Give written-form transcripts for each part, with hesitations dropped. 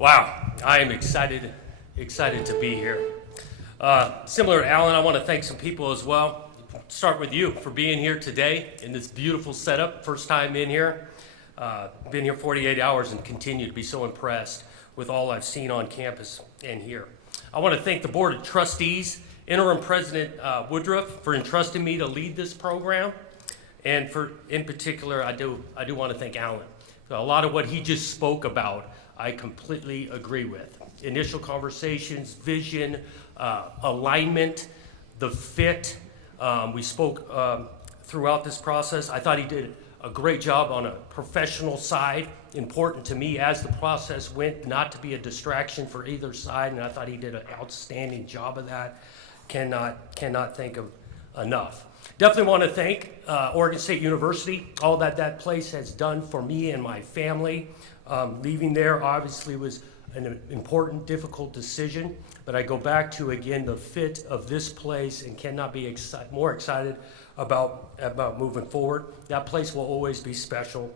Wow, I am excited to be here. Similar to Alan, I want to thank some people as well. Start with you for being here today in this beautiful setup. First time in here. Been here 48 hours and continue to be so impressed with all I've seen on campus and here. I want to thank the Board of Trustees, Interim President Woodruff, for entrusting me to lead this program. And in particular, I do want to thank Alan. A lot of what he just spoke about, I completely agree with. Initial conversations, vision, alignment, the fit. We spoke throughout this process. I thought he did a great job on a professional side. Important to me as the process went, not to be a distraction for either side, and I thought he did an outstanding job of that. Cannot think of enough. Definitely want to thank Oregon State University, all that place has done for me and my family. Leaving there obviously was an important, difficult decision, but I go back to, again, the fit of this place and cannot be more excited about moving forward. That place will always be special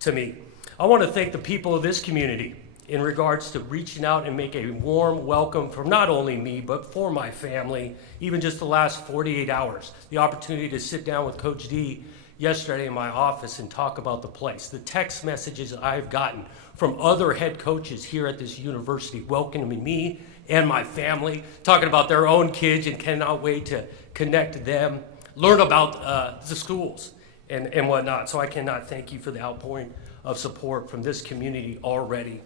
to me. I want to thank the people of this community in regards to reaching out and make a warm welcome for not only me, but for my family, even just the last 48 hours. The opportunity to sit down with Coach D yesterday in my office and talk about the place. The text messages I've gotten from other head coaches here at this university welcoming me and my family, talking about their own kids, and cannot wait to connect them, learn about the schools and whatnot. So I cannot thank you for the outpouring of support from this community already.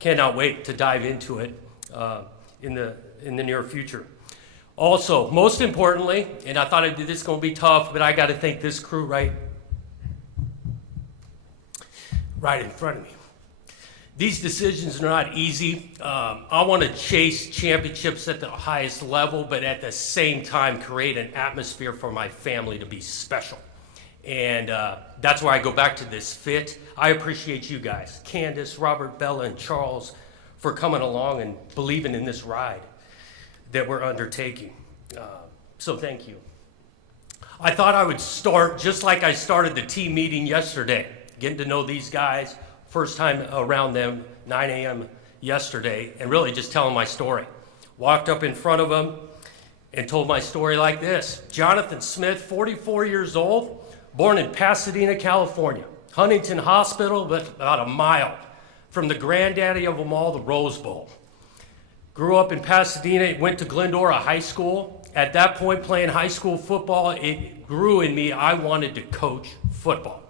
Cannot wait to dive into it in the near future. Also, most importantly, and I thought this is going to be tough, but I got to thank this crew right in front of me. These decisions are not easy. I want to chase championships at the highest level, but at the same time create an atmosphere for my family to be special. And that's where I go back to this fit. I appreciate you guys, Candace, Robert, Bella, and Charles, for coming along and believing in this ride that we're undertaking. So thank you. I thought I would start just like I started the team meeting yesterday, getting to know these guys, first time around them, 9 a.m. yesterday, and really just telling my story. Walked up in front of them and told my story like this. Jonathan Smith, 44 years old, born in Pasadena, California. Huntington Hospital, but about a mile from the granddaddy of them all, the Rose Bowl. Grew up in Pasadena, went to Glendora High School. At that point, playing high school football, it grew in me. I wanted to coach football.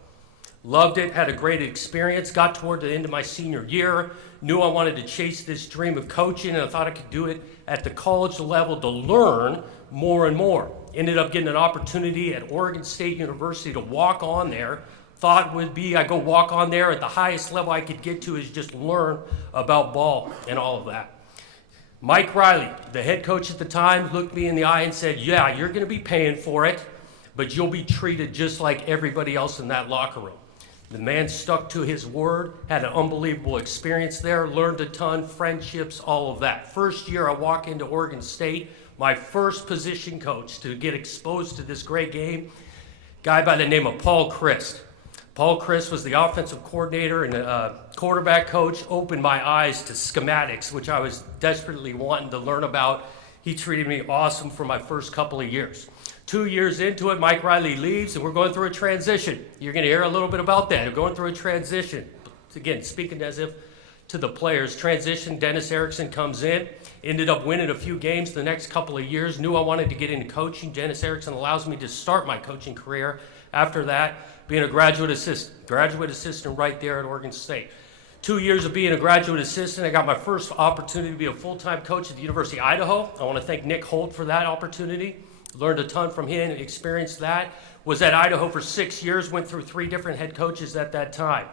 Loved it, had a great experience, got toward the end of my senior year, knew I wanted to chase this dream of coaching, and I thought I could do it at the college level to learn more and more. Ended up getting an opportunity at Oregon State University to walk on there. Thought would be I go walk on there at the highest level I could get to is just learn about ball and all of that. Mike Riley, the head coach at the time, looked me in the eye and said, yeah, you're going to be paying for it, but you'll be treated just like everybody else in that locker room. The man stuck to his word, had an unbelievable experience there, learned a ton, friendships, all of that. First year I walk into Oregon State, my first position coach to get exposed to this great game, guy by the name of Paul Chryst. Paul Chryst was the offensive coordinator and quarterback coach, opened my eyes to schematics, which I was desperately wanting to learn about. He treated me awesome for my first couple of years. 2 years into it, Mike Riley leaves, and we're going through a transition. You're going to hear a little bit about that. We're going through a transition. Again, speaking as if to the players, transition, Dennis Erickson comes in, ended up winning a few games the next couple of years, knew I wanted to get into coaching. Dennis Erickson allows me to start my coaching career after that, being a graduate assistant right there at Oregon State. 2 years of being a graduate assistant, I got my first opportunity to be a full-time coach at the University of Idaho. I want to thank Nick Holt for that opportunity. Learned a ton from him, experienced that. Was at Idaho for 6 years, went through 3 different head coaches at that time.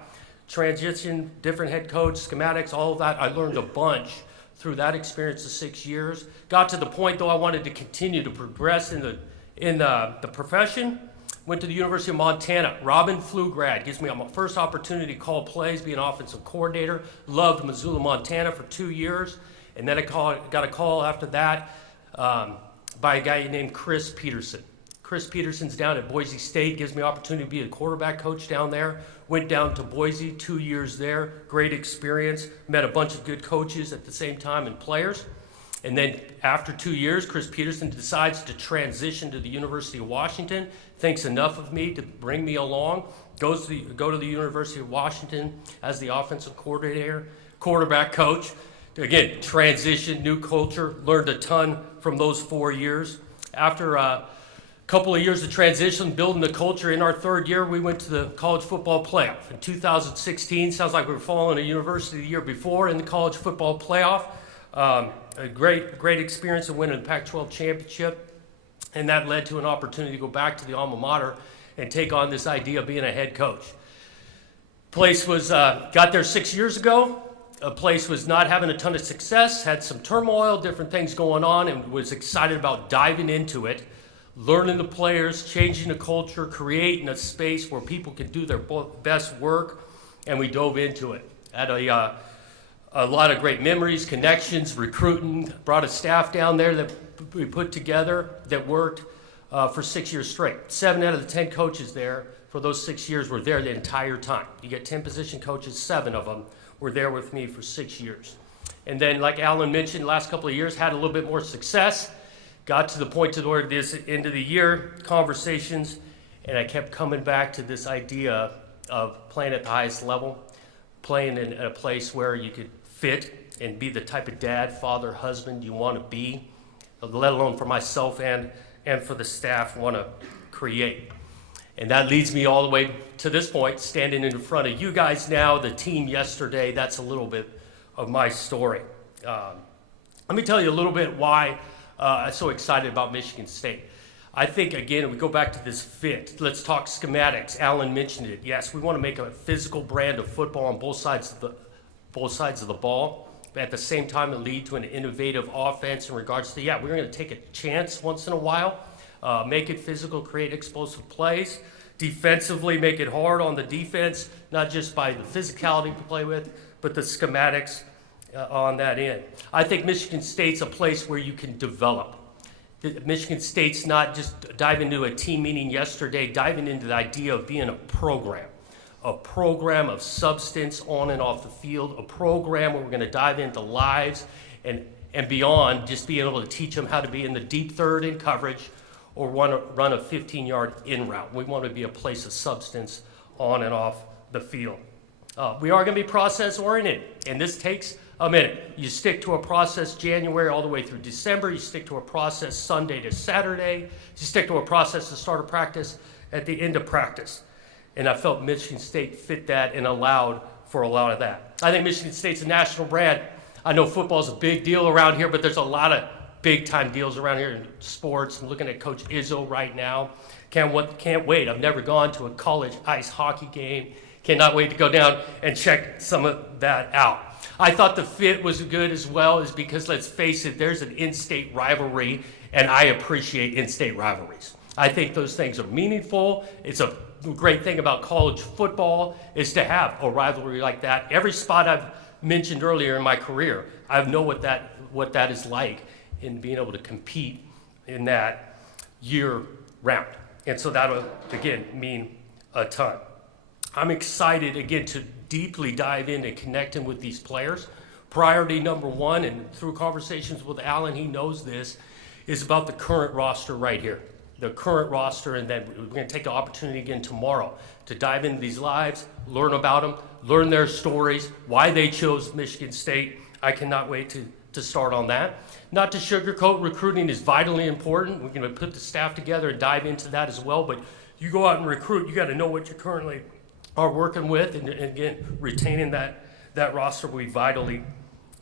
Transition, different head coach, schematics, all of that. I learned a bunch through that experience of 6 years. Got to the point, though, I wanted to continue to progress in the profession. Went to the University of Montana. Robin Pflugrad gives me my first opportunity to call plays, be an offensive coordinator. Loved Missoula, Montana for 2 years. And then I got a call after that by a guy named Chris Peterson. Chris Peterson's down at Boise State, gives me opportunity to be a quarterback coach down there. Went down to Boise, 2 years there, great experience, met a bunch of good coaches at the same time and players. And then after 2 years, Chris Peterson decides to transition to the University of Washington, thinks enough of me to bring me along, go to the University of Washington as the offensive coordinator, quarterback coach. Again, transition, new culture, learned a ton from those 4 years. After a couple of years of transition, building the culture, in our third year, we went to the college football playoff. In 2016, sounds like we were following a university the year before in the college football playoff. A great experience of winning the Pac-12 championship, and that led to an opportunity to go back to the alma mater and take on this idea of being a head coach. Place was, got there 6 years ago. A place was not having a ton of success, had some turmoil, different things going on, and was excited about diving into it, learning the players, changing the culture, creating a space where people could do their best work, and we dove into it. Had a lot of great memories, connections, recruiting, brought a staff down there that we put together that worked for 6 years straight. 7 out of the 10 coaches there for those 6 years were there the entire time. You get 10 position coaches, 7 of them were there with me for 6 years. And then, like Alan mentioned, last couple of years had a little bit more success, got to the point toward this end of the year conversations, and I kept coming back to this idea of playing at the highest level, playing in a place where you could fit and be the type of dad, father, husband you want to be, let alone for myself and for the staff want to create. And that leads me all the way to this point, standing in front of you guys now, the team yesterday. That's a little bit of my story. Let me tell you a little bit why I'm so excited about Michigan State. I think, again, we go back to this fit. Let's talk schematics. Alan mentioned it. Yes, we want to make a physical brand of football on both sides of the ball. But at the same time, it lead to an innovative offense in regards to, we're going to take a chance once in a while. Make it physical, create explosive plays. Defensively, make it hard on the defense, not just by the physicality to play with, but the schematics on that end. I think Michigan State's a place where you can develop. Michigan State's not just diving into a team meeting yesterday, diving into the idea of being a program of substance on and off the field, a program where we're going to dive into lives and beyond just being able to teach them how to be in the deep third in coverage or want to run a 15-yard in route. We want to be a place of substance on and off the field. We are going to be process-oriented, and this takes a minute. You stick to a process January all the way through December. You stick to a process Sunday to Saturday. You stick to a process to start a practice at the end of practice. And I felt Michigan State fit that and allowed for a lot of that. I think Michigan State's a national brand. I know football's a big deal around here, but there's a lot of big-time deals around here in sports. I'm looking at Coach Izzo right now. Can't wait. I've never gone to a college ice hockey game. Cannot wait to go down and check some of that out. I thought the fit was good as well, is because, let's face it, there's an in-state rivalry, and I appreciate in-state rivalries. I think those things are meaningful. It's a great thing about college football is to have a rivalry like that. Every spot I've mentioned earlier in my career, I know what that is like in being able to compete in that year round. And so that'll, again, mean a ton. I'm excited, again, to deeply dive into connecting with these players. Priority number one, and through conversations with Alan, he knows this, is about the current roster right here. The current roster, and then we're going to take the opportunity again tomorrow to dive into these lives, learn about them, learn their stories, why they chose Michigan State. I cannot wait to start on that. Not to sugarcoat, recruiting is vitally important. We're going to put the staff together and dive into that as well. But you go out and recruit, you got to know what you currently are working with, and again, retaining that roster will be vitally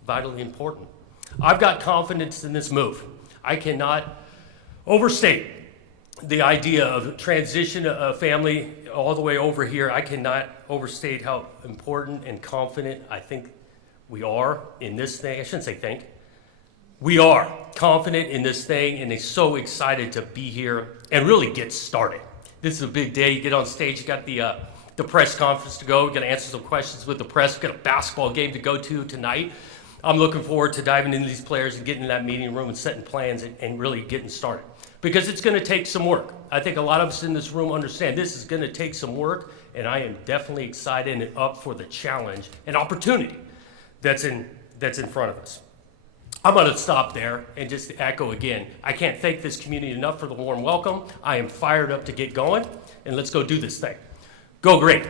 important. I've got confidence in this move. I cannot overstate the idea of transition a family all the way over here. I cannot overstate how important and confident I think we are in this thing. I shouldn't say think. We are confident in this thing, and they're so excited to be here and really get started. This is a big day. You get on stage, you got the press conference to go. We're going to answer some questions with the press. We've got a basketball game to go to tonight. I'm looking forward to diving into these players and getting in that meeting room and setting plans and really getting started. Because it's going to take some work. I think a lot of us in this room understand this is going to take some work, and I am definitely excited and up for the challenge and opportunity that's in front of us. I'm going to stop there and just echo again, I can't thank this community enough for the warm welcome. I am fired up to get going, and let's go do this thing. Go Greg.